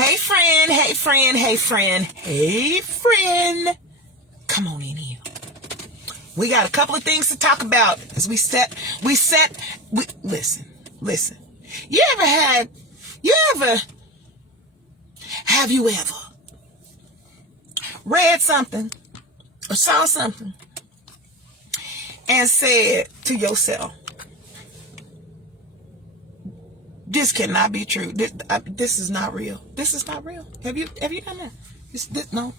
Hey friend, hey friend, hey friend, hey friend. Come on in here. We got a couple of things to talk about as listen. Have you ever read something or saw something and said to yourself, this cannot be true. This is not real. This is not real. Have you done that? No.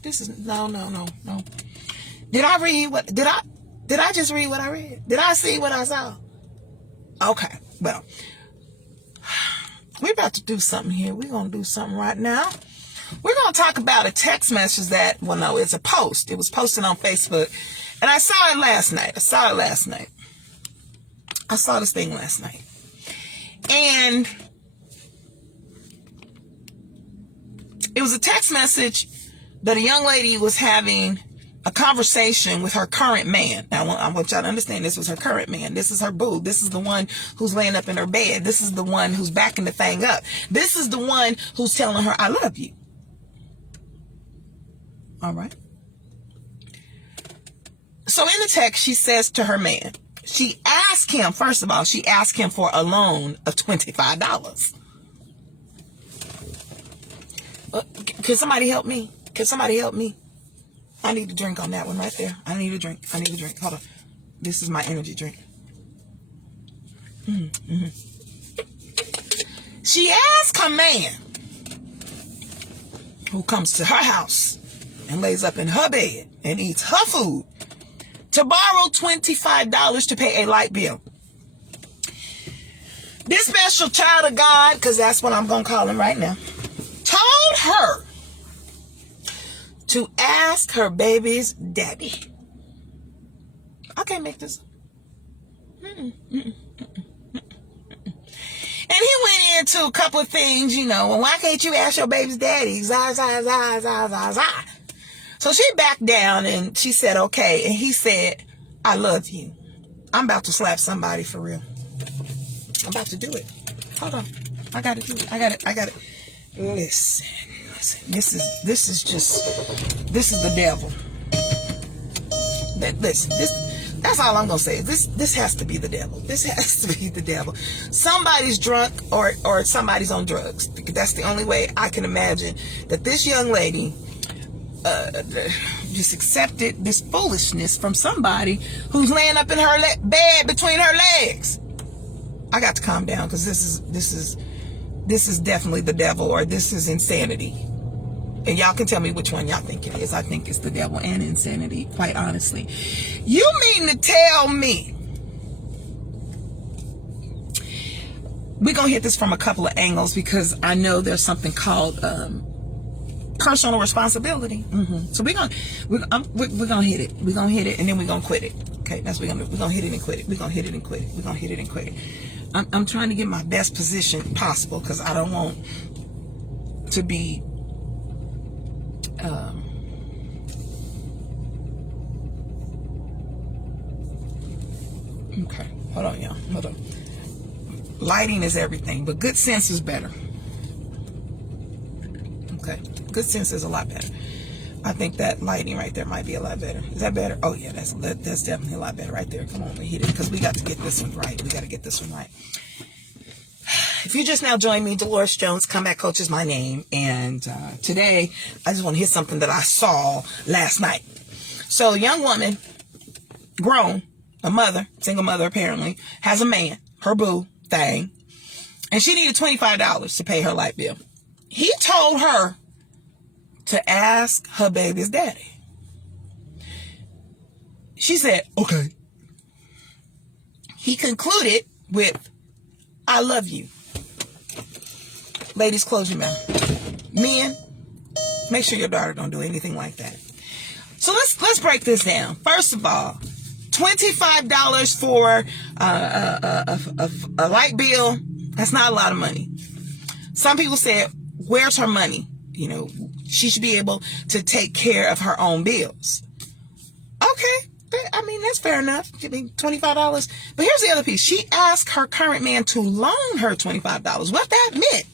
Did I just read what I read? Did I see what I saw? Okay. Well, we're about to do something here. We're going to do something right now. We're going to talk about a text message it's a post. It was posted on Facebook. And I saw it last night. I saw this thing last night. And it was a text message that a young lady was having a conversation with her current man. Now, I want y'all to understand this was her current man. This is her boo. This is the one who's laying up in her bed. This is the one who's backing the thing up. This is the one who's telling her, I love you. All right. So in the text, she says to her man, she asked him for a loan of $25. Can somebody help me? I need a drink on that one right there. I need a drink. Hold on. This is my energy drink. Mm-hmm. She asked her man, who comes to her house and lays up in her bed and eats her food, to borrow $25 to pay a light bill. This special child of God, because that's what I'm going to call him right now, told her to ask her baby's daddy. I can't make this up. And he went into a couple of things, well, why can't you ask your baby's daddy? So she backed down and she said, okay. And he said, I love you. I'm about to slap somebody for real. I'm about to do it. Hold on. I got to do it. I got it. Listen. This is the devil. That's all I'm going to say. This has to be the devil. This has to be the devil. Somebody's drunk or somebody's on drugs. That's the only way I can imagine that this young lady just accepted this foolishness from somebody who's laying up in her bed between her legs. I got to calm down because this is definitely the devil, or this is insanity. And y'all can tell me which one y'all think it is. I think it's the devil and insanity, quite honestly. You mean to tell me? We're going to hit this from a couple of angles because I know there's something called personal responsibility. Mm-hmm. So we're gonna hit it. We're gonna hit it and then we're gonna quit it. Okay, that's what we're gonna do. We're gonna hit it and quit it. We're gonna hit it and quit it. We're gonna hit it and quit it. I'm trying to get my best position possible because I don't want to be okay, hold on, y'all. Hold on. Lighting is everything, but good sense is better. Okay, good sense is a lot better. I think that lighting right there might be a lot better. Is that better? Oh yeah, that's definitely a lot better right there. Come on, we hit it because we got to get this one right. If you just now joined me, Dolores Jones, Comeback Coach is my name. And today, I just want to hit something that I saw last night. So a young woman, grown, a mother, single mother apparently, has a man, her boo thing. And she needed $25 to pay her light bill. He told her to ask her baby's daddy. She said, okay. He concluded with, I love you. Ladies, close your mouth. Men, make sure your daughter don't do anything like that. So let's break this down. First of all, $25 for a light bill, that's not a lot of money. Some people said, where's her money? She should be able to take care of her own bills. Okay. I mean, that's fair enough. Give me $25. But here's the other piece. She asked her current man to loan her $25. What that meant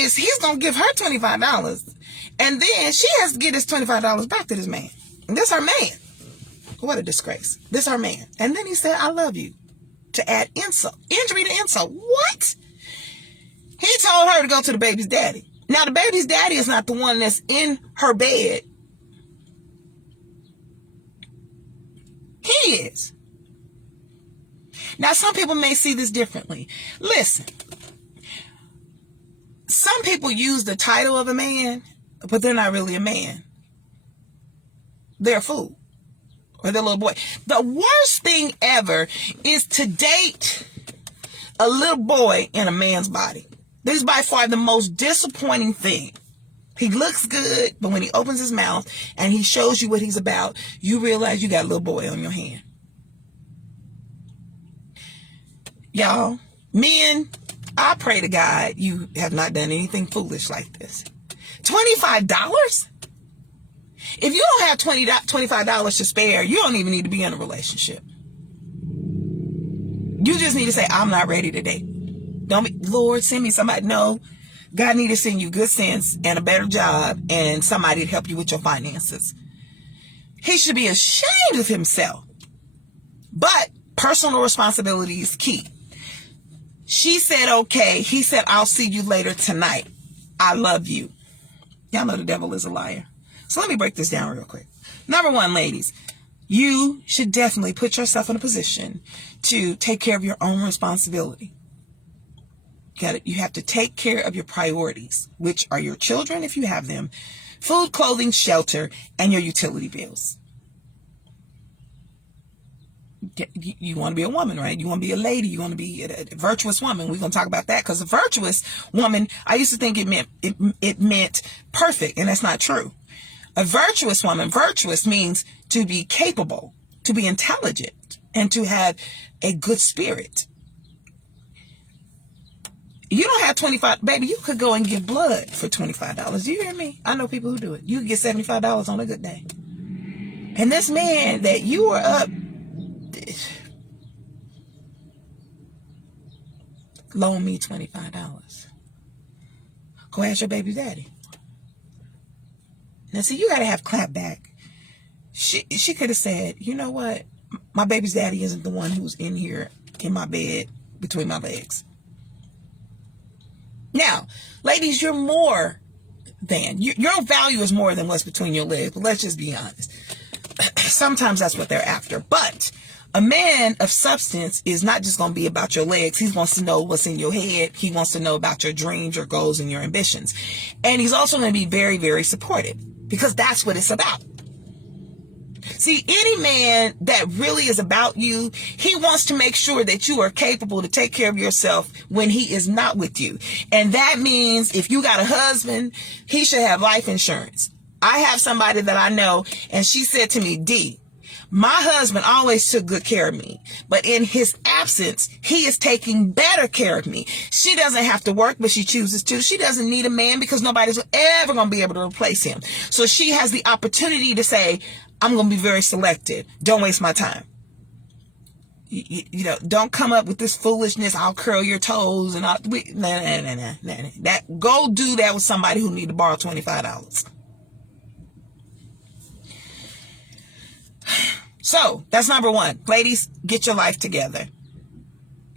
is he's going to give her $25. And then she has to get this $25 back to this man. And this her man. What a disgrace. This her man. And then he said, I love you. To add insult. Injury to insult. What? He told her to go to the baby's daddy. Now, the baby's daddy is not the one that's in her bed. He is. Now, some people may see this differently. Listen. Some people use the title of a man, but they're not really a man. They're a fool. Or their little boy. The worst thing ever is to date a little boy in a man's body. This is by far the most disappointing thing. He looks good, but when he opens his mouth and he shows you what he's about, you realize you got a little boy on your hand. Y'all, men, I pray to God you have not done anything foolish like this. $25? If you don't have $25 to spare, you don't even need to be in a relationship. You just need to say, I'm not ready to date. Don't be, Lord, send me somebody. No, God need to send you good sense and a better job and somebody to help you with your finances. He should be ashamed of himself. But personal responsibility is key. She said, okay. He said, I'll see you later tonight. I love you. Y'all know the devil is a liar. So let me break this down real quick. Number one, ladies, you should definitely put yourself in a position to take care of your own responsibility. You have to take care of your priorities, which are your children, if you have them, food, clothing, shelter, and your utility bills. You want to be a woman, right? You want to be a lady. You want to be a virtuous woman. We're going to talk about that because a virtuous woman, I used to think it meant perfect, and that's not true. A virtuous woman, virtuous means to be capable, to be intelligent, and to have a good spirit. You don't have $25, baby, you could go and give blood for $25. Do you hear me? I know people who do it. You could get $75 on a good day. And this man that you were up, loan me $25. Go ask your baby daddy. Now, see, you got to have clap back. She could have said, you know what? My baby's daddy isn't the one who's in here in my bed between my legs. Now, ladies, you're more than. Your value is more than what's between your legs. But let's just be honest. Sometimes that's what they're after. But a man of substance is not just going to be about your legs. He wants to know what's in your head. He wants to know about your dreams, your goals, and your ambitions. And he's also going to be very, very supportive because that's what it's about. See, any man that really is about you, he wants to make sure that you are capable to take care of yourself when he is not with you. And that means if you got a husband, he should have life insurance. I have somebody that I know, and she said to me, D, my husband always took good care of me, but in his absence, he is taking better care of me. She doesn't have to work, but she chooses to. She doesn't need a man because nobody's ever going to be able to replace him. So she has the opportunity to say, I'm going to be very selective. Don't waste my time. You know, don't come up with this foolishness. I'll curl your toes and that go do that with somebody who need to borrow $25. So that's number one. Ladies, get your life together.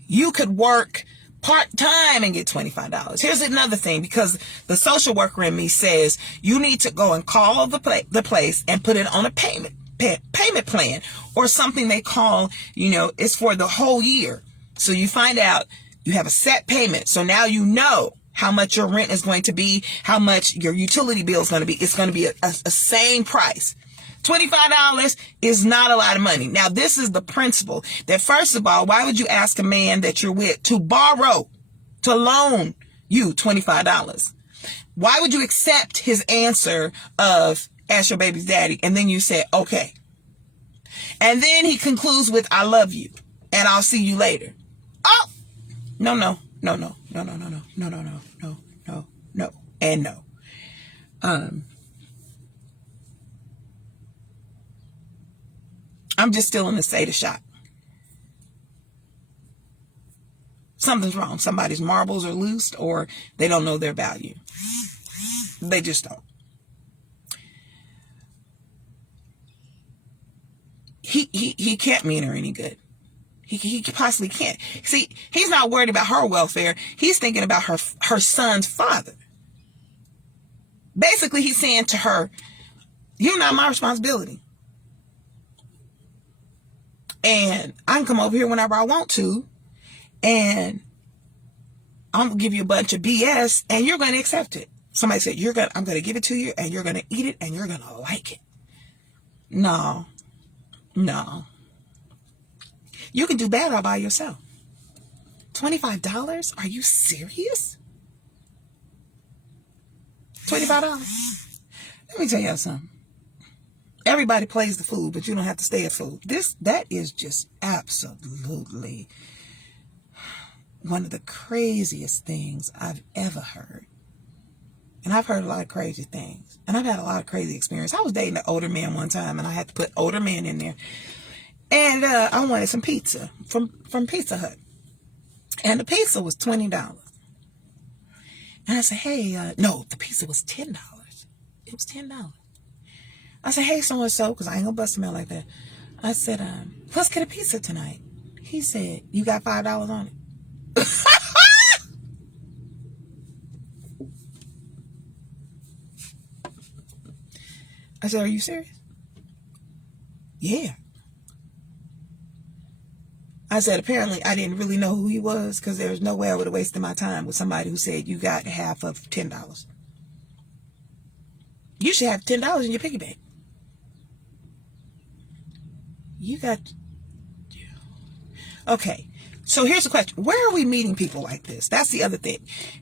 You could work part-time and get $25. Here's another thing, because the social worker in me says you need to go and call the place and put it on a payment plan or something they call, it's for the whole year. So you find out you have a set payment. So now you know how much your rent is going to be, how much your utility bill is going to be. It's going to be a same price. $25 is not a lot of money. Now, this is the principle that, first of all, why would you ask a man that you're with to loan you $25? Why would you accept his answer of ask your baby's daddy? And then you say, okay. And then he concludes with, I love you and I'll see you later. Oh, no. And no. I'm just still in the state of shock. something's wrong. Somebody's marbles are loose, or they don't know their value. They just don't. He can't mean her any good. He possibly can't. See, he's not worried about her welfare. He's thinking about her son's father. Basically, he's saying to her, you're not my responsibility. And I can come over here whenever I want to, and I'm going to give you a bunch of BS, and you're going to accept it. Somebody said, I'm going to give it to you, and you're going to eat it, and you're going to like it. No. You can do bad all by yourself. $25? Are you serious? $25? Let me tell you something. Everybody plays the fool, but you don't have to stay a fool. That is just absolutely one of the craziest things I've ever heard. And I've heard a lot of crazy things. And I've had a lot of crazy experience. I was dating an older man one time, and I had to put older man in there. And I wanted some pizza from Pizza Hut. And the pizza was $20. And I said, hey, no, the pizza was $10. It was $10. I said, hey, so-and-so, because I ain't going to bust him out like that. I said, let's get a pizza tonight. He said, you got $5 on it? I said, are you serious? Yeah. I said, apparently I didn't really know who he was, because there's no way I would have wasted my time with somebody who said you got half of $10. You should have $10 in your piggy bank. You got... Okay, so here's the question. Where are we meeting people like this? That's the other thing.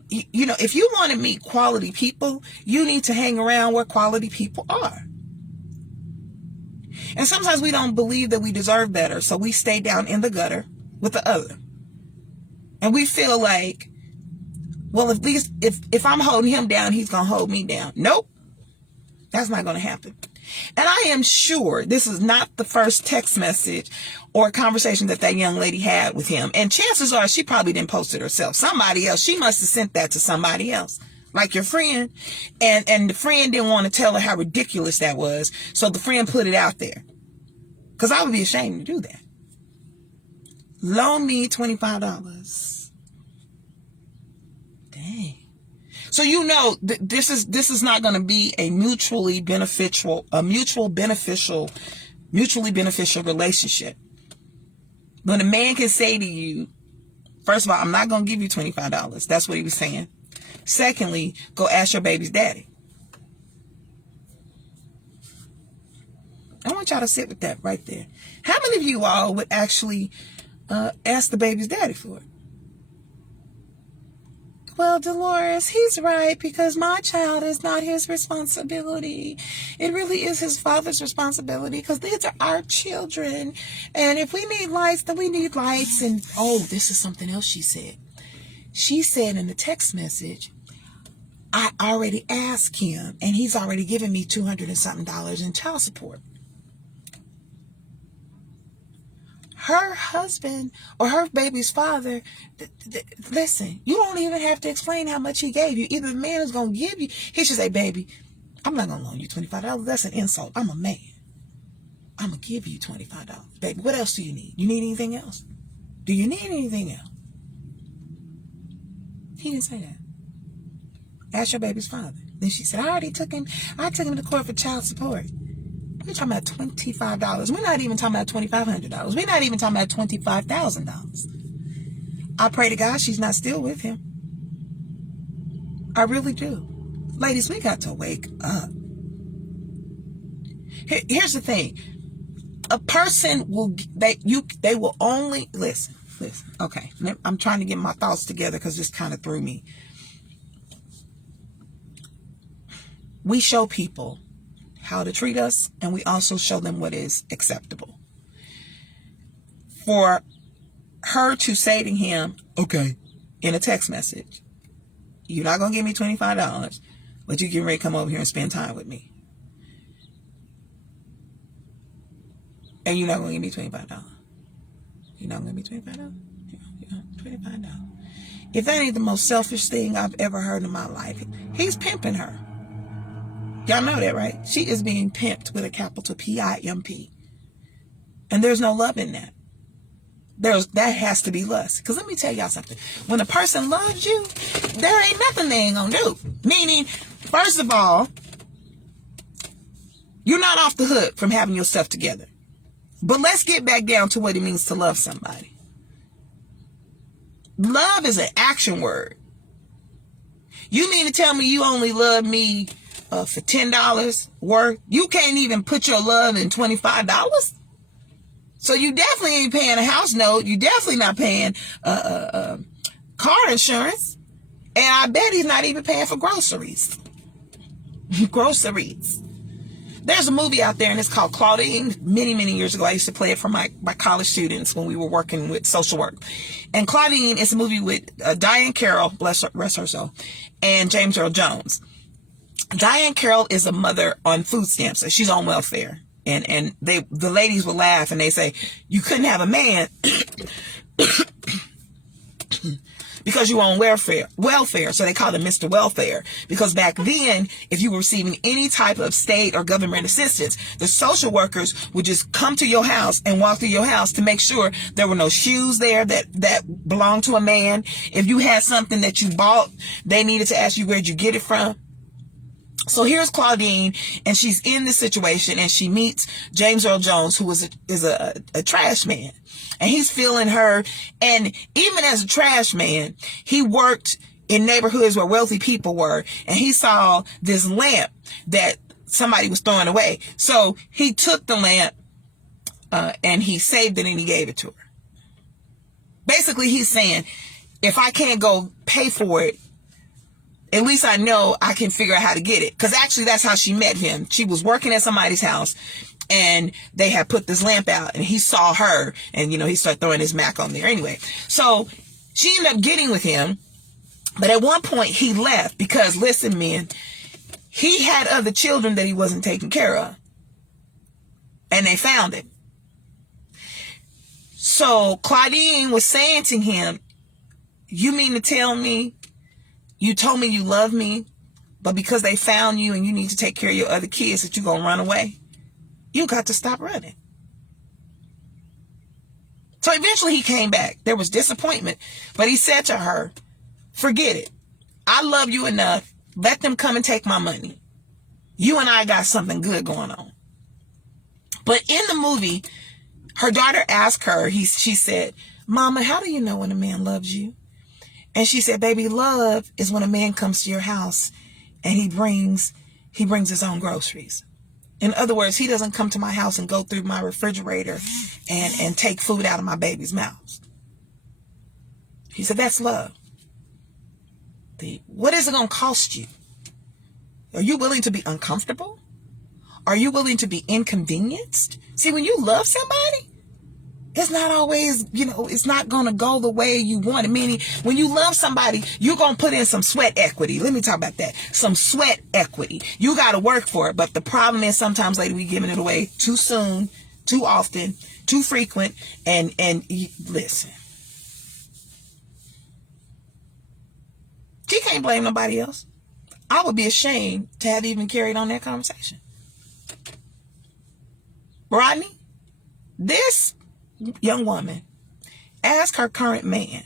You know, if you want to meet quality people, you need to hang around where quality people are. And sometimes we don't believe that we deserve better, so we stay down in the gutter with the other. And we feel like, well, if I'm holding him down, he's going to hold me down. Nope. That's not going to happen. And I am sure this is not the first text message or conversation that young lady had with him. And chances are she probably didn't post it herself. Somebody else, she must have sent that to somebody else, like your friend. And the friend didn't want to tell her how ridiculous that was. So the friend put it out there. Because I would be ashamed to do that. Loan me $25. Dang. So you know this is not going to be a mutually beneficial relationship. When a man can say to you, first of all, I'm not going to give you $25. That's what he was saying. Secondly, go ask your baby's daddy. I want y'all to sit with that right there. How many of you all would actually ask the baby's daddy for it? Well, Dolores, he's right, because my child is not his responsibility. It really is his father's responsibility, because these are our children. And if we need lights, then we need lights. And, oh, this is something else she said. She said in the text message, I already asked him, and he's already given me $200 and something in child support. Her husband or her baby's father, listen, you don't even have to explain how much he gave you. Either the man is going to give you, he should say, baby, I'm not going to loan you $25. That's an insult. I'm a man. I'm going to give you $25. Baby, what else do you need? You need anything else? Do you need anything else? He didn't say that. Ask your baby's father. Then she said, I took him to court for child support. We're talking about $25. We're not even talking about $2,500. We're not even talking about $25,000. I pray to God she's not still with him. I really do. Ladies, we got to wake up. Here's the thing. A person will, they will only, listen. Okay. I'm trying to get my thoughts together because this kind of threw me. We show people how to treat us, and we also show them what is acceptable. For her to say to him, okay, in a text message, you're not going to give me $25, but you can ready to come over here and spend time with me. And you're not going to give me $25. You're not going to give me $25? Yeah, $25. If that ain't the most selfish thing I've ever heard in my life, he's pimping her. Y'all know that, right? She is being pimped with a capital P-I-M-P. And there's no love in that. That has to be lust. Because let me tell y'all something. When a person loves you, there ain't nothing they ain't gonna do. Meaning, first of all, you're not off the hook from having your stuff together. But let's get back down to what it means to love somebody. Love is an action word. You mean to tell me you only love me for $10 worth? You can't even put your love in $25? So you definitely ain't paying a house note. You definitely not paying car insurance. And I bet he's not even paying for groceries. Groceries. There's a movie out there and it's called Claudine. Many, many years ago, I used to play it for my college students when we were working with social work. And Claudine is a movie with Diane Carroll, bless her soul, and James Earl Jones. Diane Carroll is a mother on food stamps. So she's on welfare. And the ladies will laugh and they say, you couldn't have a man because you on welfare. So they call them Mr. Welfare. Because back then, if you were receiving any type of state or government assistance, the social workers would just come to your house and walk through your house to make sure there were no shoes there that belonged to a man. If you had something that you bought, they needed to ask you where'd you get it from. So here's Claudine, and she's in this situation, and she meets James Earl Jones, who is a trash man, and he's feeling her. And even as a trash man, he worked in neighborhoods where wealthy people were, and he saw this lamp that somebody was throwing away. So he took the lamp, and he saved it, and he gave it to her. Basically, he's saying, if I can't go pay for it, at least I know I can figure out how to get it. Because actually, that's how she met him. She was working at somebody's house, and they had put this lamp out, and he saw her, and, he started throwing his Mac on there. Anyway, so she ended up getting with him, but at one point, he left because, listen, men, he had other children that he wasn't taking care of, and they found him. So Claudine was saying to him, you mean to tell me you told me you love me, but because they found you and you need to take care of your other kids that you're going to run away? You got to stop running. So eventually he came back. There was disappointment, but he said to her, forget it. I love you enough. Let them come and take my money. You and I got something good going on. But in the movie, her daughter asked her, she said, Mama, how do you know when a man loves you? And she said, baby, love is when a man comes to your house and he brings his own groceries. In other words, he doesn't come to my house and go through my refrigerator and take food out of my baby's mouth. He said, that's love. What is it going to cost you? Are you willing to be uncomfortable? Are you willing to be inconvenienced? See, when you love somebody, it's not always, it's not going to go the way you want it. Meaning, when you love somebody, you're going to put in some sweat equity. Let me talk about that. Some sweat equity. You got to work for it. But the problem is sometimes, lady, we giving it away too soon, too often, too frequent. And listen. She can't blame nobody else. I would be ashamed to have even carried on that conversation. Rodney, this young woman asked her current man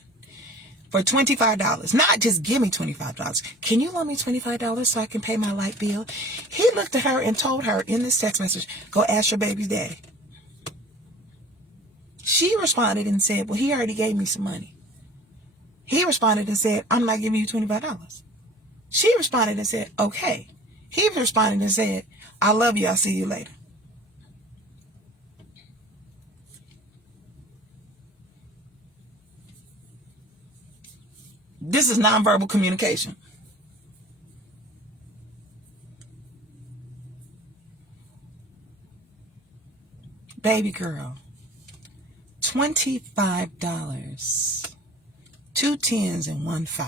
for $25. Not just give me $25. Can you loan me $25 so I can pay my light bill? He looked at her and told her in this text message, go ask your baby's daddy. She responded and said, well, he already gave me some money. He responded and said, I'm not giving you $25. She responded and said, okay. He responded and said, I love you. I'll see you later. This is nonverbal communication. Baby girl, $25. 2 10s and 1 5.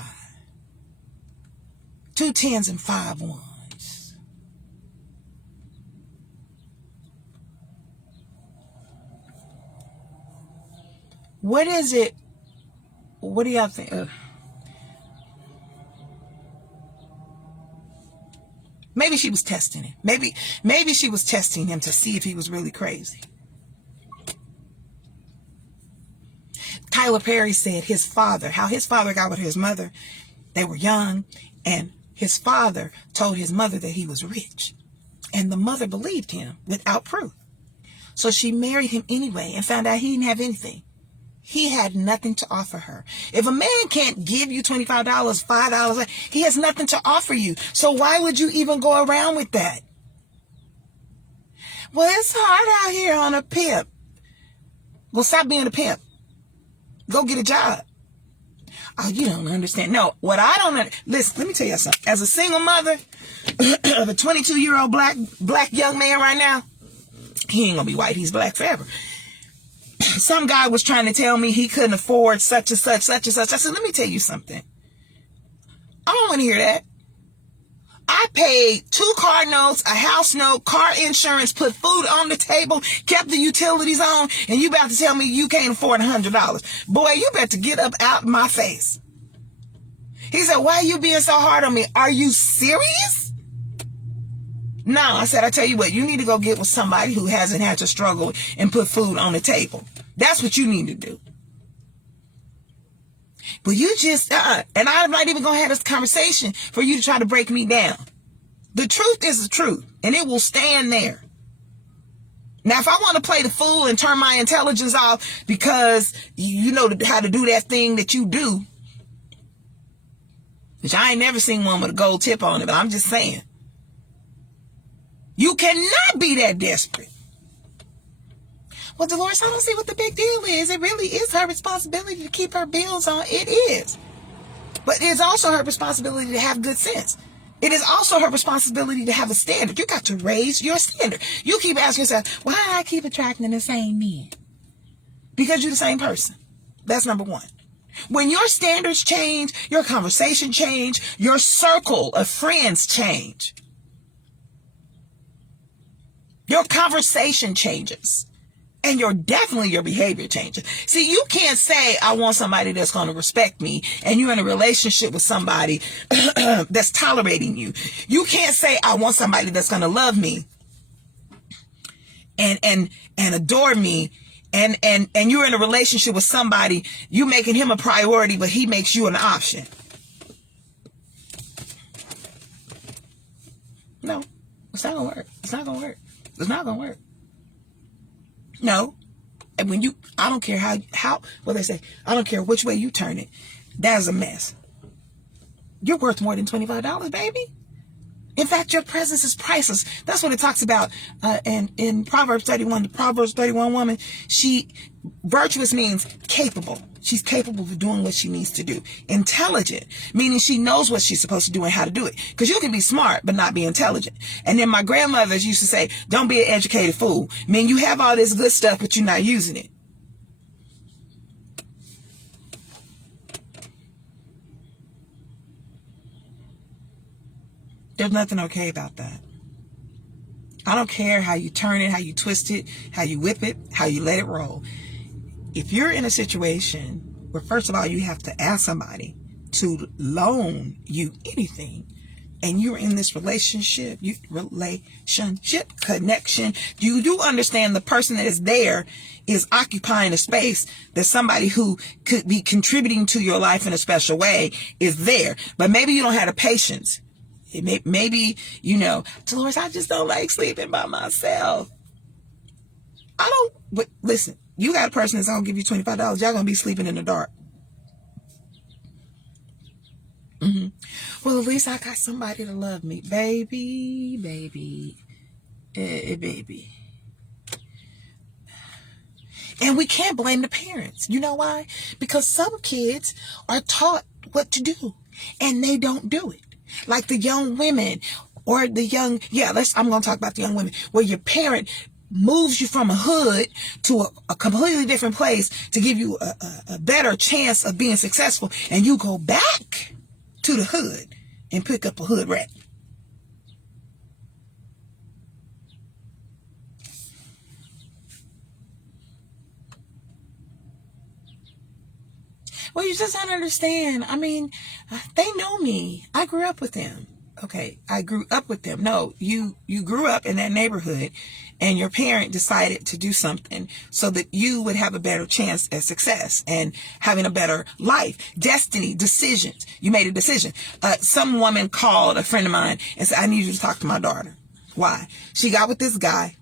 2 10s and 5 1s. What is it? What do y'all think? Maybe she was testing him. Maybe she was testing him to see if he was really crazy. Tyler Perry said how his father got with his mother. They were young, and his father told his mother that he was rich. And the mother believed him without proof. So she married him anyway and found out he didn't have anything. He had nothing to offer her. If a man can't give you $25, $5, he has nothing to offer you. So why would you even go around with that? Well, it's hard out here on a pimp. Well, stop being a pimp. Go get a job. Oh, you don't understand. No, what I don't understand. Listen, let me tell you something. As a single mother of a 22-year-old black young man right now, he ain't gonna be white. He's black forever. Some guy was trying to tell me he couldn't afford such and such, such and such. I said, let me tell you something. I don't want to hear that. I paid 2 car notes, a house note, car insurance, put food on the table, kept the utilities on, and you about to tell me you can't afford $100. Boy, you better get up out my face. He said, why are you being so hard on me? Are you serious? No, I said, I tell you what, you need to go get with somebody who hasn't had to struggle and put food on the table. That's what you need to do. But you just, and I'm not even going to have this conversation for you to try to break me down. The truth is the truth, and it will stand there. Now, if I want to play the fool and turn my intelligence off because you know how to do that thing that you do, which I ain't never seen one with a gold tip on it, but I'm just saying. You cannot be that desperate. Well, Dolores, I don't see what the big deal is. It really is her responsibility to keep her bills on. It is. But it's also her responsibility to have good sense. It is also her responsibility to have a standard. You got to raise your standard. You keep asking yourself, why do I keep attracting the same men? Because you're the same person. That's number one. When your standards change, your conversation change, your circle of friends change. Your conversation changes. And your behavior changes. See, you can't say, I want somebody that's going to respect me, and you're in a relationship with somebody that's tolerating you. You can't say, I want somebody that's going to love me and adore me, and you're in a relationship with somebody, you making him a priority, but he makes you an option. No, it's not going to work. It's not going to work. It's not going to work. No. And when I don't care what they say, I don't care which way you turn it. That's a mess. You're worth more than $25, baby. In fact, your presence is priceless. That's what it talks about in Proverbs 31. The Proverbs 31 woman, virtuous means capable. She's capable of doing what she needs to do. Intelligent, meaning she knows what she's supposed to do and how to do it. Because you can be smart, but not be intelligent. And then my grandmothers used to say, don't be an educated fool. I mean, you have all this good stuff, but you're not using it. There's nothing okay about that. I don't care how you turn it, how you twist it, how you whip it, how you let it roll. If you're in a situation where, first of all, you have to ask somebody to loan you anything, and you're in this connection, you do understand the person that is there is occupying a space that somebody who could be contributing to your life in a special way is there. But maybe you don't have the patience. Maybe, Dolores, I just don't like sleeping by myself. But listen, you got a person that's going to give you $25. Y'all going to be sleeping in the dark. Mm-hmm. Well, at least I got somebody to love me. Baby. And we can't blame the parents. You know why? Because some kids are taught what to do, and they don't do it. Like the young women or I'm going to talk about the young women where your parent moves you from a hood to a completely different place to give you a better chance of being successful, and you go back to the hood and pick up a hood rat. Well, you just don't understand. I mean, they know me. I grew up with them. Okay, I grew up with them. No, you grew up in that neighborhood and your parent decided to do something so that you would have a better chance at success and having a better life. Destiny, decisions. You made a decision. Some woman called a friend of mine and said, I need you to talk to my daughter. Why? She got with this guy,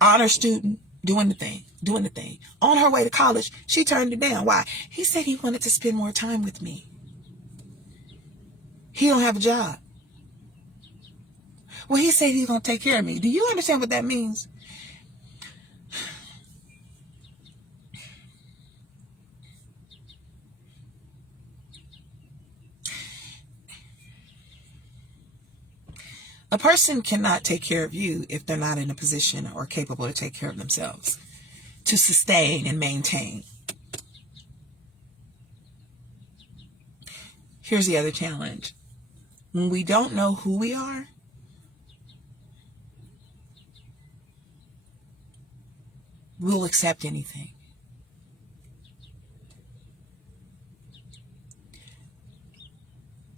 honor student, doing the thing. On her way to college, she turned it down. Why? He said he wanted to spend more time with me. He don't have a job. Well, he said he's going to take care of me. Do you understand what that means? A person cannot take care of you if they're not in a position or capable to take care of themselves, to sustain and maintain. Here's the other challenge. When we don't know who we are, we'll accept anything.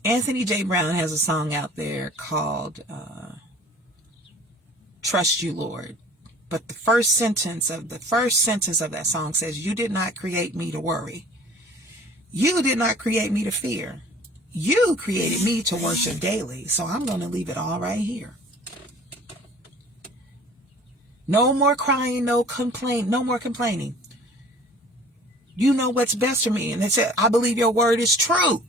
Anthony J. Brown has a song out there called Trust You, Lord. But the first sentence of that song says, you did not create me to worry. You did not create me to fear. You created me to worship daily. So I'm going to leave it all right here. No more crying, no more complaining. You know what's best for me. And they said, I believe your word is true.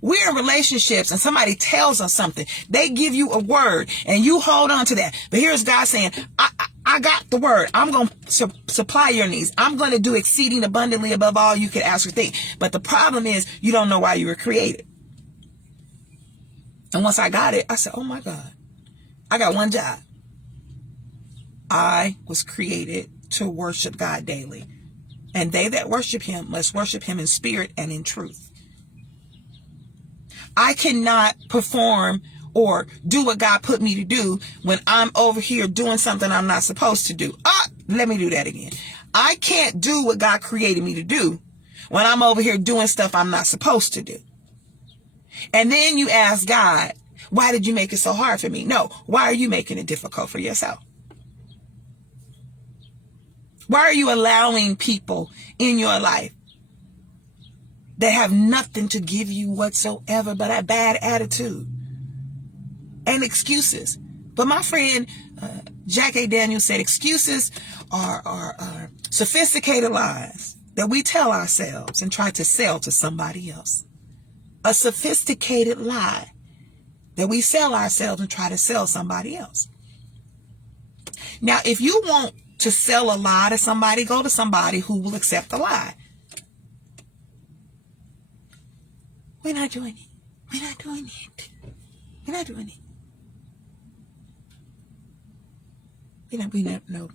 We're in relationships and somebody tells us something. They give you a word and you hold on to that. But here's God saying, I got the word. I'm going to supply your needs. I'm going to do exceeding abundantly above all you could ask or think. But the problem is you don't know why you were created. And once I got it, I said, oh my God, I got one job. I was created to worship God daily. And they that worship him must worship him in spirit and in truth. I cannot perform or do what God put me to do when I'm over here doing something I'm not supposed to do. Let me do that again. I can't do what God created me to do when I'm over here doing stuff I'm not supposed to do. And then you ask God, why did you make it so hard for me? No, why are you making it difficult for yourself? Why are you allowing people in your life that have nothing to give you whatsoever but a bad attitude and excuses? But my friend Jack A. Daniels said excuses are sophisticated lies that we tell ourselves and try to sell to somebody else. A sophisticated lie that we sell ourselves and try to sell somebody else. Now, if you want to sell a lie to somebody, go to somebody who will accept the lie. We're not doing it. We're not doing it. We're not doing it. No.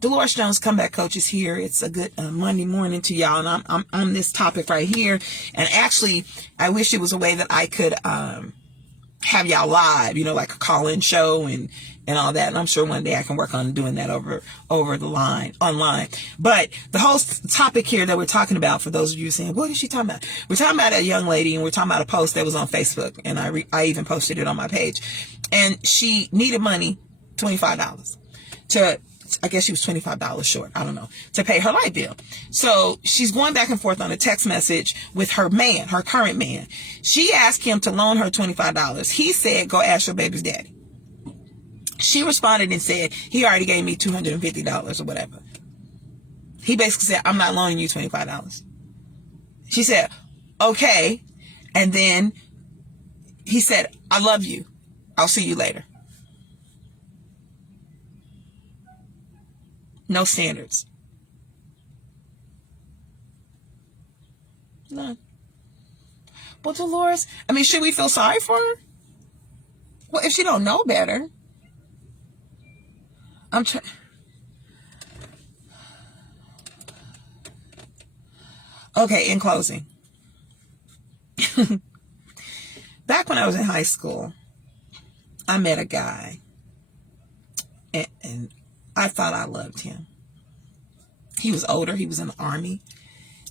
Dolores Jones Comeback Coach is here. It's a good Monday morning to y'all, and I'm on this topic right here. And actually, I wish it was a way that I could have y'all live, like a call-in show and all that. And I'm sure one day I can work on doing that over the line, online. But the whole topic here that we're talking about, for those of you saying, what is she talking about? We're talking about a young lady, and we're talking about a post that was on Facebook, and I even posted it on my page. And she needed money, $25, I guess she was $25 short, I don't know, to pay her light bill. So she's going back and forth on a text message with her man, her current man. She asked him to loan her $25. He said, go ask your baby's daddy. She responded and said, he already gave me $250 or whatever. He basically said, I'm not loaning you $25. She said, okay. And then he said, I love you. I'll see you later. No standards. None. Well, Dolores, should we feel sorry for her? Well, if she don't know better. Okay, in closing. Back when I was in high school, I met a guy. And I thought I loved him. He was older. He was in the Army.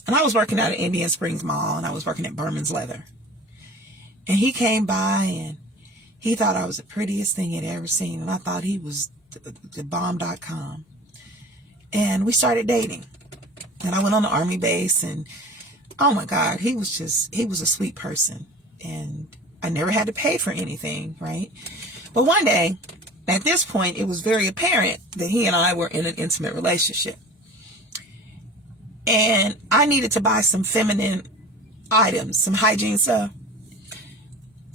And I was working out at Indian Springs Mall, and I was working at Berman's Leather. And he came by and he thought I was the prettiest thing he'd ever seen. And I thought he was the bomb.com. And we started dating. And I went on the Army base, and oh my God, he was a sweet person. And I never had to pay for anything, right? But one day, at this point, it was very apparent that he and I were in an intimate relationship. And I needed to buy some feminine items, some hygiene stuff.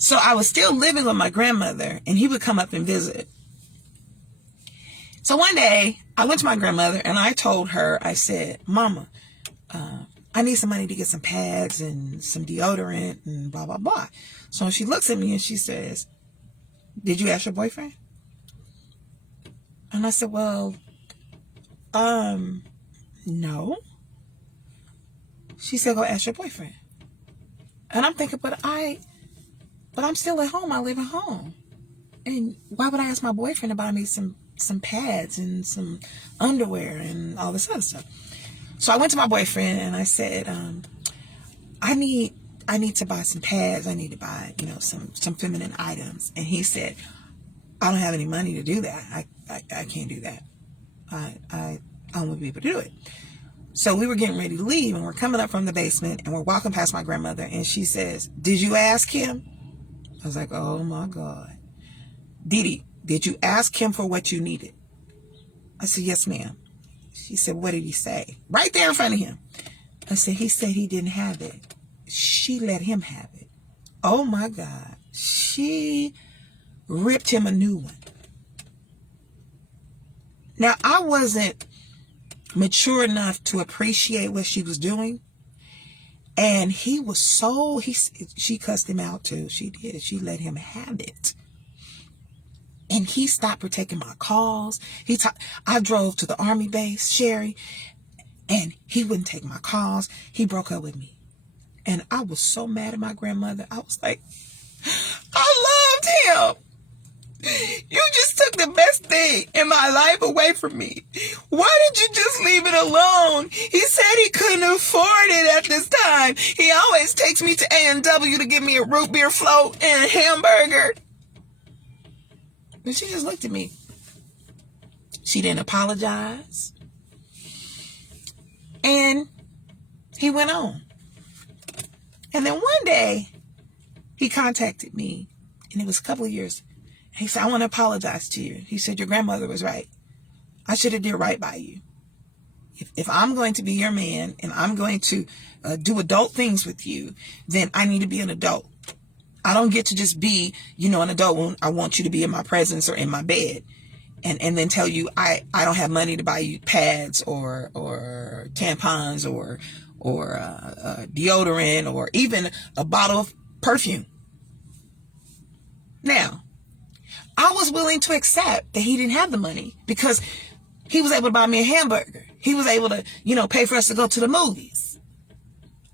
So I was still living with my grandmother, and he would come up and visit. So one day, I went to my grandmother, and I told her, I said, Mama, I need some money to get some pads and some deodorant and blah, blah, blah. So she looks at me and she says, did you ask your boyfriend? And I said, well, no. She said, go ask your boyfriend. And I'm thinking, but I'm still at home. I live at home. And why would I ask my boyfriend to buy me some pads and some underwear and all this other stuff? So I went to my boyfriend and I said, I need to buy some pads. I need to buy, some feminine items. And he said, I don't have any money to do that. I can't do that. I won't be able to do it. So we were getting ready to leave, and we're coming up from the basement, and we're walking past my grandmother, and she says, did you ask him? I was like, oh my God. Didi, did you ask him for what you needed? I said, yes, ma'am. She said, what did he say? Right there in front of him. I said, he said he didn't have it. She let him have it. Oh my God. She ripped him a new one. Now, I wasn't mature enough to appreciate what she was doing. And he was she cussed him out too. She did. She let him have it. And he stopped taking my calls. I drove to the Army base, Sherry, and he wouldn't take my calls. He broke up with me. And I was so mad at my grandmother. I was like, I loved him. You just took the best thing in my life away from me. Why did you just leave it alone? He said he couldn't afford it at this time. He always takes me to A&W to give me a root beer float and a hamburger. And she just looked at me. She didn't apologize. And he went on. And then one day, he contacted me. And it was a couple of years. He said, I want to apologize to you. He said, your grandmother was right. I should have did right by you. If I'm going to be your man and I'm going to do adult things with you, then I need to be an adult. I don't get to just be, an adult when I want you to be in my presence or in my bed and then tell you I don't have money to buy you pads or tampons or deodorant or even a bottle of perfume. Now, I was willing to accept that he didn't have the money because he was able to buy me a hamburger. He was able to, pay for us to go to the movies.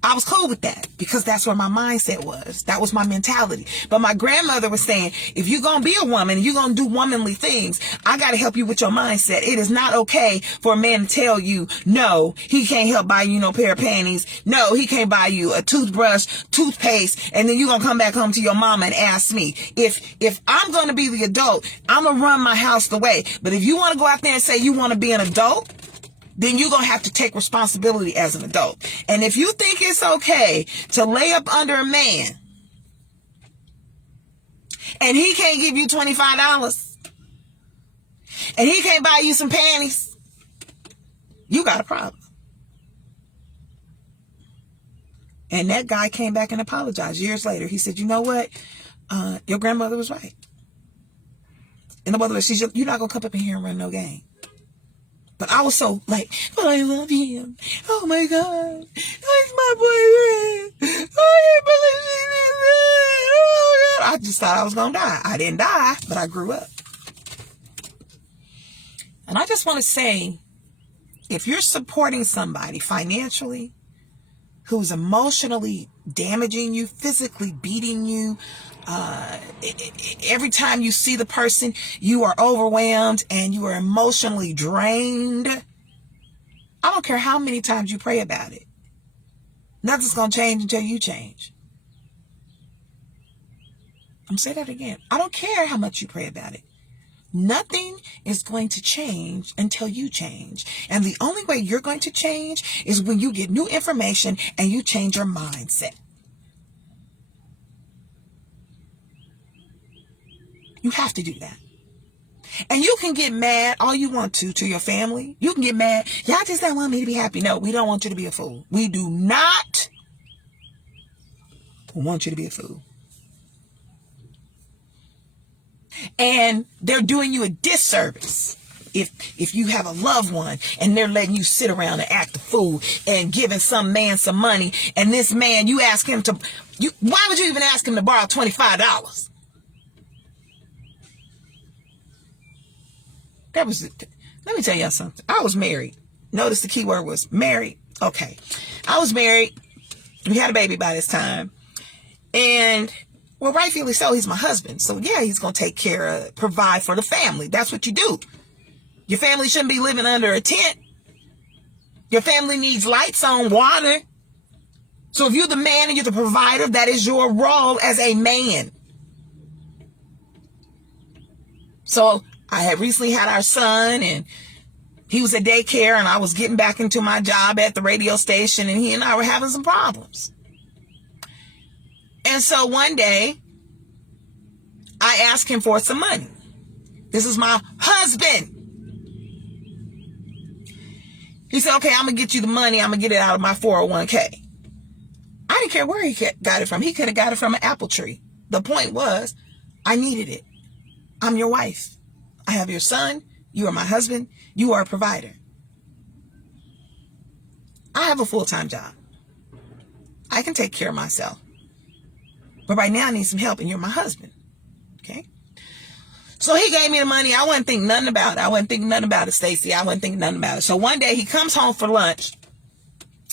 I was cool with that because that's where my mindset was. That was my mentality. But my grandmother was saying, if you're going to be a woman and you're going to do womanly things, I got to help you with your mindset. It is not okay for a man to tell you, no, he can't help buy you no pair of panties. No, he can't buy you a toothbrush, toothpaste, and then you're going to come back home to your mama and ask me. If I'm going to be the adult, I'm going to run my house the way. But if you want to go out there and say you want to be an adult, then you're going to have to take responsibility as an adult. And if you think it's okay to lay up under a man and he can't give you $25 and he can't buy you some panties, you got a problem. And that guy came back and apologized years later. He said, you know what? Your grandmother was right. In the other words, you're not going to come up in here and run no game. But I was so like, but I love him. Oh my God. That's my boyfriend. I can't believe she did that. Oh my God. I just thought I was going to die. I didn't die, but I grew up. And I just want to say, if you're supporting somebody financially who's emotionally damaging you, physically beating you, every time you see the person, you are overwhelmed and you are emotionally drained. I don't care how many times you pray about it. Nothing's going to change until you change. I'm saying that again. I don't care how much you pray about it. Nothing is going to change until you change. And the only way you're going to change is when you get new information and you change your mindset. You have to do that. And you can get mad all you want to your family. You can get mad. Y'all just don't want me to be happy. No, we don't want you to be a fool. We do not want you to be a fool. And they're doing you a disservice if you have a loved one and they're letting you sit around and act a fool and giving some man some money, and this man, you ask him to, why would you even ask him to borrow $25? Let me tell y'all something. I was married. Notice the key word was married. Okay. I was married. We had a baby by this time. And, well, rightfully so, he's my husband. So, yeah, he's going to take care of, provide for the family. That's what you do. Your family shouldn't be living under a tent. Your family needs lights on, water. So if you're the man and you're the provider, that is your role as a man. So I had recently had our son, and he was at daycare, and I was getting back into my job at the radio station, and he and I were having some problems. And so one day, I asked him for some money. This is my husband. He said, okay, I'm going to get you the money. I'm going to get it out of my 401k. I didn't care where he got it from. He could have got it from an apple tree. The point was, I needed it. I'm your wife. I have your son. You are my husband. You are a provider. I have a full-time job. I can take care of myself. But right now I need some help, and you're my husband. Okay? So he gave me the money. I wasn't thinking nothing about it. Stacey. I wasn't thinking nothing about it. So one day he comes home for lunch,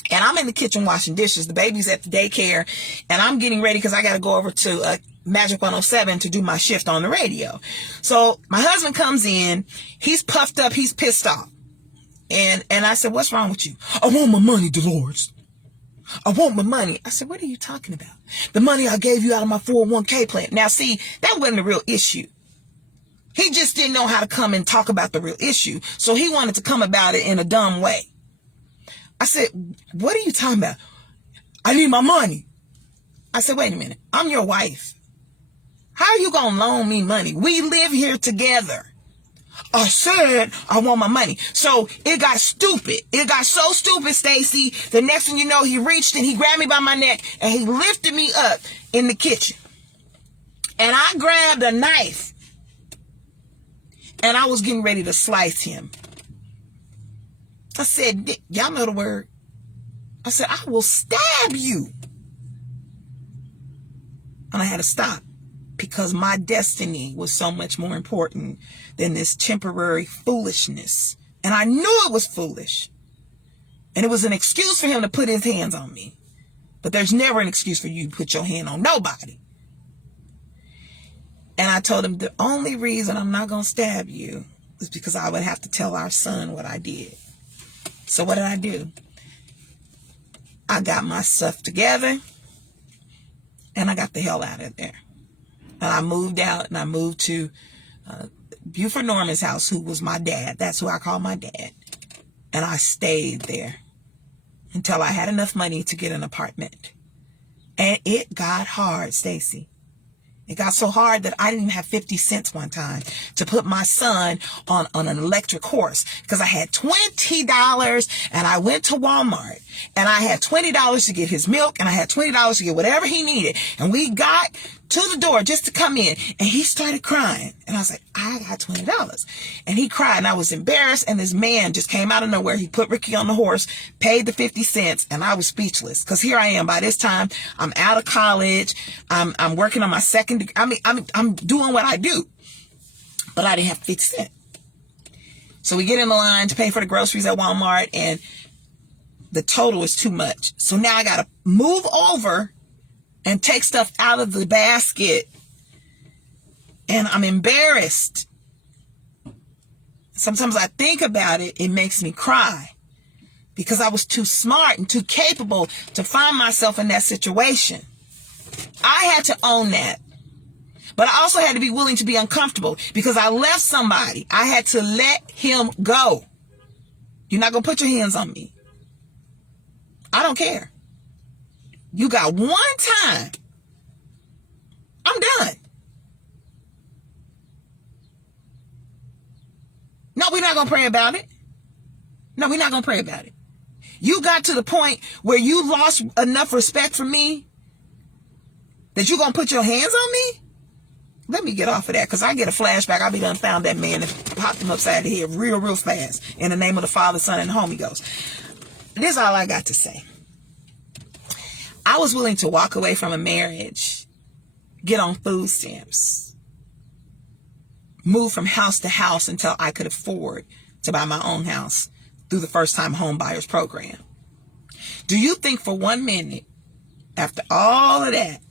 and I'm in the kitchen washing dishes. The baby's at the daycare, and I'm getting ready because I got to go over to Magic 107 to do my shift on the radio. So my husband comes in. He's puffed up. He's pissed off. And I said, what's wrong with you? I want my money, Dolores. I want my money. I said, what are you talking about? The money I gave you out of my 401k plan. Now, see, that wasn't a real issue. He just didn't know how to come and talk about the real issue. So he wanted to come about it in a dumb way. I said, what are you talking about? I need my money. I said, wait a minute. I'm your wife. How are you going to loan me money? We live here together. I said I want my money. So it got stupid. It got so stupid, Stacey. The next thing you know, he reached and he grabbed me by my neck and he lifted me up in the kitchen. And I grabbed a knife and I was getting ready to slice him. I said, y'all know the word. I said, I will stab you. And I had to stop because my destiny was so much more important than this temporary foolishness. And I knew it was foolish. And it was an excuse for him to put his hands on me. But there's never an excuse for you to put your hand on nobody. And I told him the only reason I'm not going to stab you is because I would have to tell our son what I did. So what did I do? I got my stuff together and I got the hell out of there. And I moved out and I moved to Buford Norman's house, who was my dad. That's who I call my dad. And I stayed there until I had enough money to get an apartment. And it got hard, Stacey. It got so hard that I didn't even have 50 cents one time to put my son on an electric horse because I had $20 and I went to Walmart and I had $20 to get his milk and I had $20 to get whatever he needed. And we got to the door just to come in and he started crying. And I was like, I got $20. And he cried and I was embarrassed. And this man just came out of nowhere. He put Ricky on the horse, paid the 50 cents. And I was speechless because here I am. By this time, I'm out of college. I'm working on my second degree. I'm doing what I do, but I didn't have 50 cents. So we get in the line to pay for the groceries at Walmart and the total is too much. So now I got to move over and take stuff out of the basket. And I'm embarrassed. Sometimes I think about it, it makes me cry. Because I was too smart and too capable to find myself in that situation. I had to own that. But I also had to be willing to be uncomfortable because I left somebody. I had to let him go. You're not going to put your hands on me. I don't care. You got one time. I'm done. No, we're not going to pray about it. No, we're not going to pray about it. You got to the point where you lost enough respect for me that you're going to put your hands on me? Let me get off of that, because I get a flashback. I'll be done found that man and popped him upside the head real fast. In the name of the Father, Son, and the Holy Ghost. This is all I got to say. I was willing to walk away from a marriage, get on food stamps, move from house to house until I could afford to buy my own house through the first time home buyers program. Do you think for 1 minute, after all of that,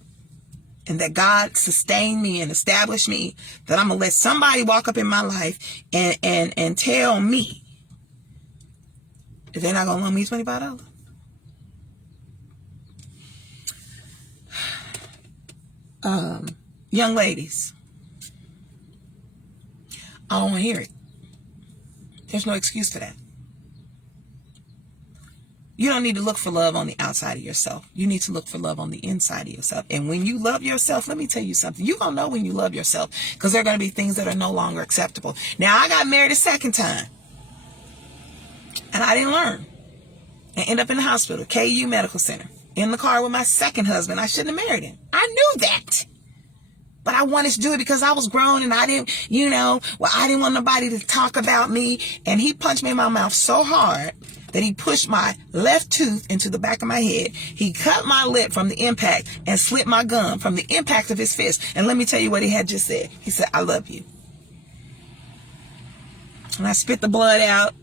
and that God sustained me and established me, that I'm going to let somebody walk up in my life and tell me that they're not going to loan me $25? Young ladies, I don't want to hear it. There's no excuse for that. You don't need to look for love on the outside of yourself. You need to look for love on the inside of yourself. And when you love yourself, let me tell you something. You're going to know when you love yourself, because there are going to be things that are no longer acceptable. Now, I got married a second time, and I didn't learn. And ended up in the hospital, KU Medical Center, in the car with my second husband. I shouldn't have married him. I knew that. But I wanted to do it because I was grown, and I didn't, I didn't want nobody to talk about me. And he punched me in my mouth so hard that he pushed my left tooth into the back of my head. He cut my lip from the impact and slit my gum from the impact of his fist. And let me tell you what he had just said. He said, "I love you." And I spit the blood out,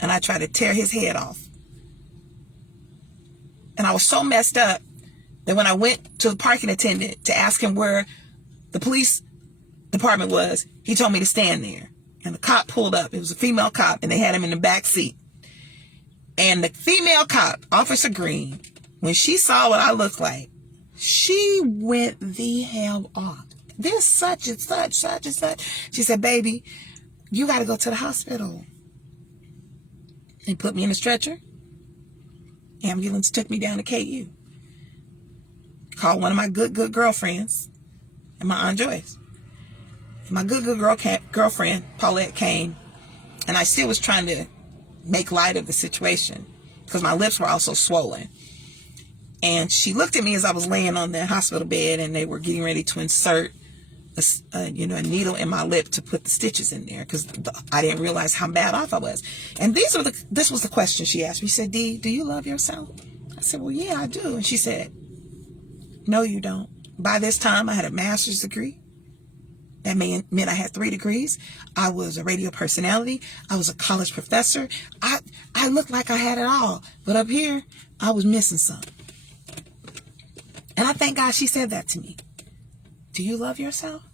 and I tried to tear his head off. And I was so messed up that when I went to the parking attendant to ask him where the police department was, he told me to stand there. And the cop pulled up. It was a female cop, and they had him in the back seat. And the female cop, Officer Green, when she saw what I looked like, she went the hell off. This such and such, such and such. She said, "Baby, you got to go to the hospital." They put me in a stretcher. Ambulance took me down to KU. Called one of my good girlfriends and my Aunt Joyce. And my good girlfriend, Paulette, came, and I still was trying to make light of the situation because my lips were also swollen. And she looked at me as I was laying on the hospital bed, and they were getting ready to insert a needle in my lip to put the stitches in there, because I didn't realize how bad off I was. And this was the question she asked me. She said, "Dee, do you love yourself?" I said, "Well, yeah, I do." And she said, "No, you don't." By this time, I had a master's degree. That meant I had 3 degrees. I was a radio personality. I was a college professor. I looked like I had it all. But up here, I was missing something. And I thank God she said that to me. Do you love yourself?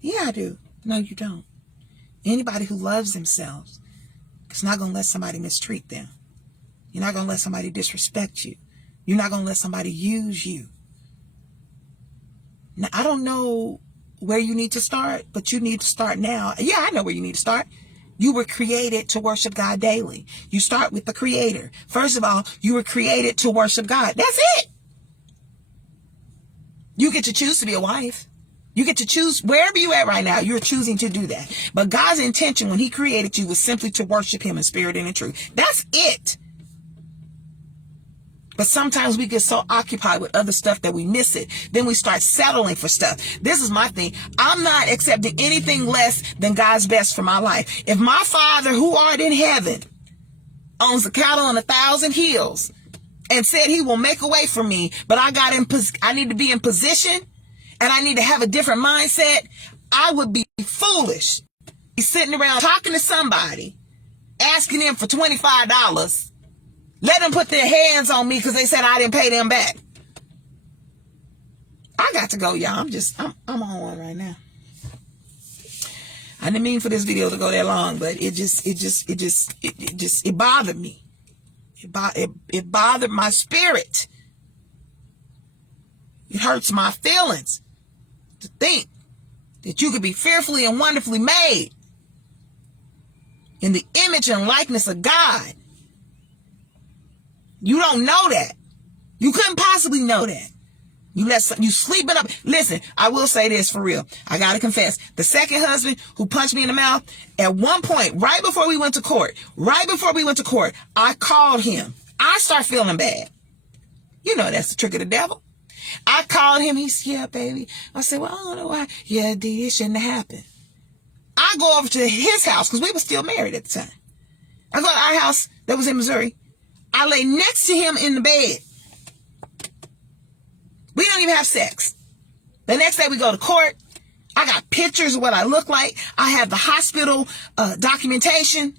Yeah, I do. No, you don't. Anybody who loves themselves is not going to let somebody mistreat them. You're not going to let somebody disrespect you. You're not going to let somebody use you. Now, I don't know where you need to start, but you need to start now. Yeah, I know where you need to start. You were created to worship God daily. You start with the Creator. First of all, you were created to worship God. That's it. You get to choose to be a wife. You get to choose wherever you're at right now. You're choosing to do that. But God's intention when He created you was simply to worship Him in spirit and in truth. That's it. But sometimes we get so occupied with other stuff that we miss it. Then we start settling for stuff. This is my thing. I'm not accepting anything less than God's best for my life. If my Father who art in heaven owns the cattle on 1,000 hills and said He will make a way for me, but I need to be in position and I need to have a different mindset, I would be foolish. Be sitting around talking to somebody, asking them for $25. Let them put their hands on me because they said I didn't pay them back. I got to go, y'all. I'm on one right now. I didn't mean for this video to go that long, but it bothered me. It bothered my spirit. It hurts my feelings to think that you could be fearfully and wonderfully made in the image and likeness of God. You don't know that. You couldn't possibly know that. You sleeping up. Listen, I will say this for real. I got to confess. The second husband who punched me in the mouth, at one point, right before we went to court, I called him. I start feeling bad. You know that's the trick of the devil. I called him. He said, yeah, baby. I said, well, I don't know why. Yeah, D, it shouldn't have happened. I go over to his house because we were still married at the time. I go to our house that was in Missouri. I lay next to him in the bed. We don't even have sex. The next day we go to court. I got pictures of what I look like. I have the hospital documentation.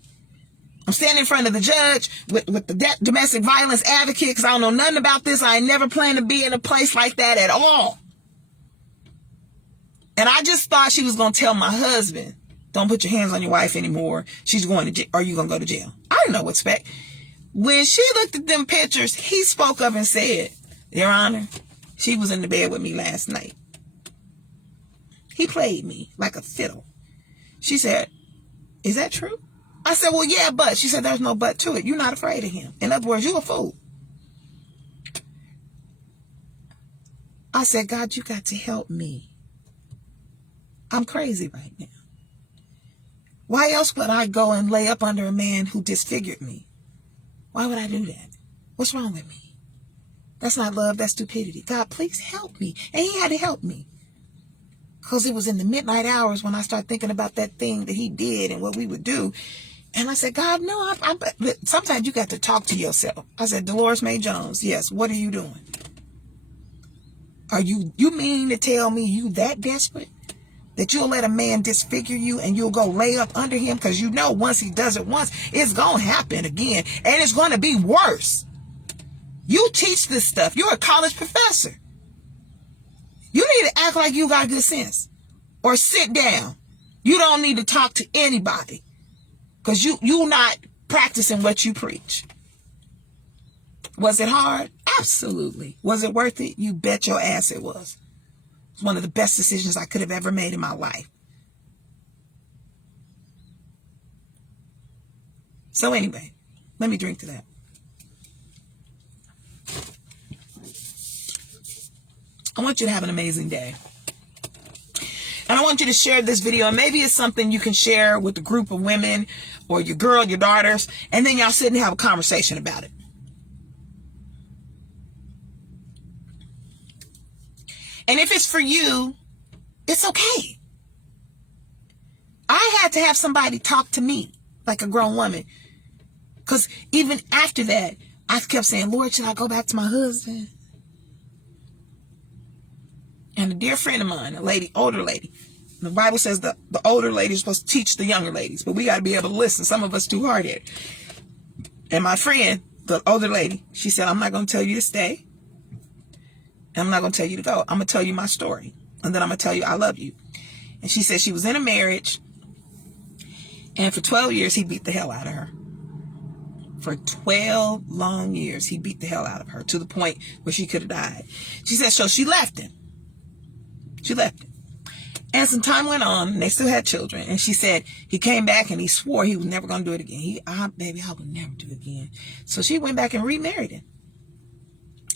I'm standing in front of the judge with the domestic violence advocate because I don't know nothing about this. I ain't never planned to be in a place like that at all. And I just thought she was going to tell my husband, don't put your hands on your wife anymore. She's going to jail, or you going to go to jail. I didn't know what to expect. When she looked at them pictures, he spoke up and said, Your Honor, she was in the bed with me last night. He played me like a fiddle. She said, is that true? I said, well, yeah, but. She said, there's no but to it. You're not afraid of him. In other words, you a fool. I said, God, you got to help me. I'm crazy right now. Why else would I go and lay up under a man who disfigured me? Why would I do that? What's wrong with me? That's not love, that's stupidity. God, please help me. And he had to help me. Because it was in the midnight hours when I started thinking about that thing that he did and what we would do. And I said, God, no, but sometimes you got to talk to yourself. I said, Dolores Mae Jones, yes, what are you doing? Are you mean to tell me you that desperate? That you'll let a man disfigure you and you'll go lay up under him? Because you know once he does it once, it's going to happen again. And it's going to be worse. You teach this stuff. You're a college professor. You need to act like you got good sense. Or sit down. You don't need to talk to anybody. Because you're not practicing what you preach. Was it hard? Absolutely. Was it worth it? You bet your ass it was. It's one of the best decisions I could have ever made in my life. So anyway, let me drink to that. I want you to have an amazing day. And I want you to share this video. And maybe it's something you can share with a group of women or your girl, your daughters. And then y'all sit and have a conversation about it. And if it's for you, it's okay. I had to have somebody talk to me like a grown woman. Because even after that, I kept saying, Lord, should I go back to my husband? And a dear friend of mine, a lady, older lady. The Bible says the older lady is supposed to teach the younger ladies. But we got to be able to listen. Some of us too hard-headed. And my friend, the older lady, she said, I'm not going to tell you to stay. I'm not going to tell you to go. I'm going to tell you my story. And then I'm going to tell you I love you. And she said she was in a marriage. And for 12 years, he beat the hell out of her. For 12 long years, he beat the hell out of her to the point where she could have died. She said, so she left him. She left him. And some time went on, and they still had children. And she said he came back and he swore he was never going to do it again. Baby, I would never do it again. So she went back and remarried him.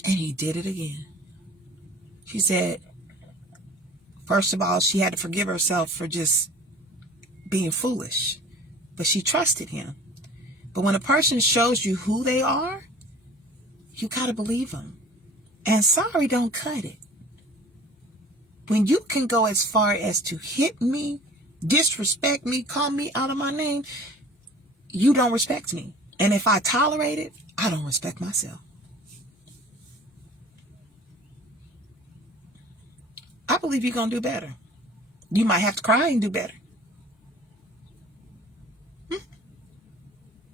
And he did it again. She said, first of all, she had to forgive herself for just being foolish. But she trusted him. But when a person shows you who they are, you got to believe them. And sorry don't cut it. When you can go as far as to hit me, disrespect me, call me out of my name, you don't respect me. And if I tolerate it, I don't respect myself. I believe you're going to do better. You might have to cry and do better.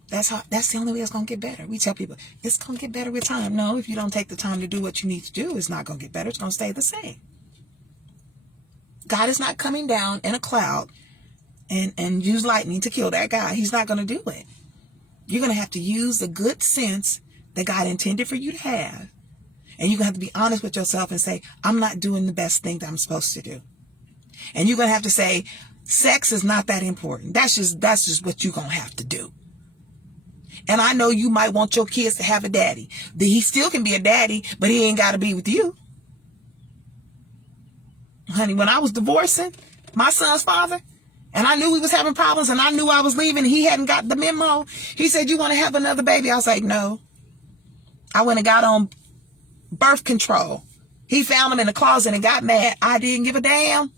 That's the only way it's going to get better. We tell people, it's going to get better with time. No, if you don't take the time to do what you need to do, it's not going to get better. It's going to stay the same. God is not coming down in a cloud and use lightning to kill that guy. He's not going to do it. You're going to have to use the good sense that God intended for you to have. And you're going to have to be honest with yourself and say, I'm not doing the best thing that I'm supposed to do. And you're going to have to say, sex is not that important. That's just what you're going to have to do. And I know you might want your kids to have a daddy. He still can be a daddy, but he ain't got to be with you. Honey, when I was divorcing my son's father, and I knew he was having problems, and I knew I was leaving, and he hadn't got the memo, he said, you want to have another baby? I was like, no. I went and got on birth control. He found him in the closet and got mad. I didn't give a damn.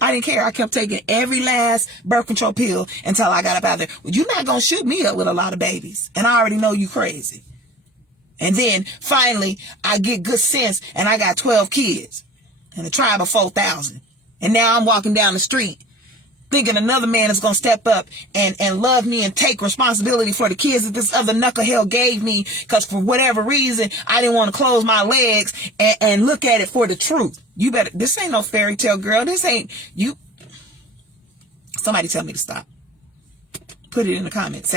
I didn't care. I kept taking every last birth control pill until I got up out of there. Well, you're not going to shoot me up with a lot of babies. And I already know you crazy. And then finally, I get good sense and I got 12 kids and a tribe of 4,000. And now I'm walking down the street thinking another man is going to step up and love me and take responsibility for the kids that this other knucklehead gave me, because for whatever reason, I didn't want to close my legs and look at it for the truth. You better, this ain't no fairy tale, girl. This ain't you. Somebody tell me to stop. Put it in the comments.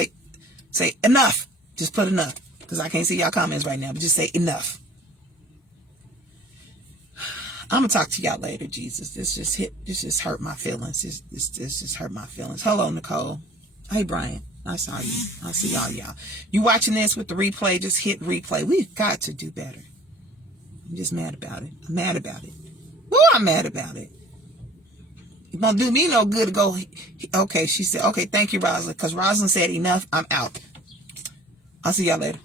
Say enough. Just put enough, because I can't see y'all comments right now, but just say enough. I'm going to talk to y'all later, Jesus. This just hurt my feelings. This just hurt my feelings. Hello, Nicole. Hey, Brian. I saw you. I see all y'all. You watching this with the replay, just hit replay. We've got to do better. I'm just mad about it. I'm mad about it. Woo, I'm mad about it. It won't do me no good to go. Okay, she said, okay, thank you, Rosalind, because Rosalind said enough. I'm out. I'll see y'all later.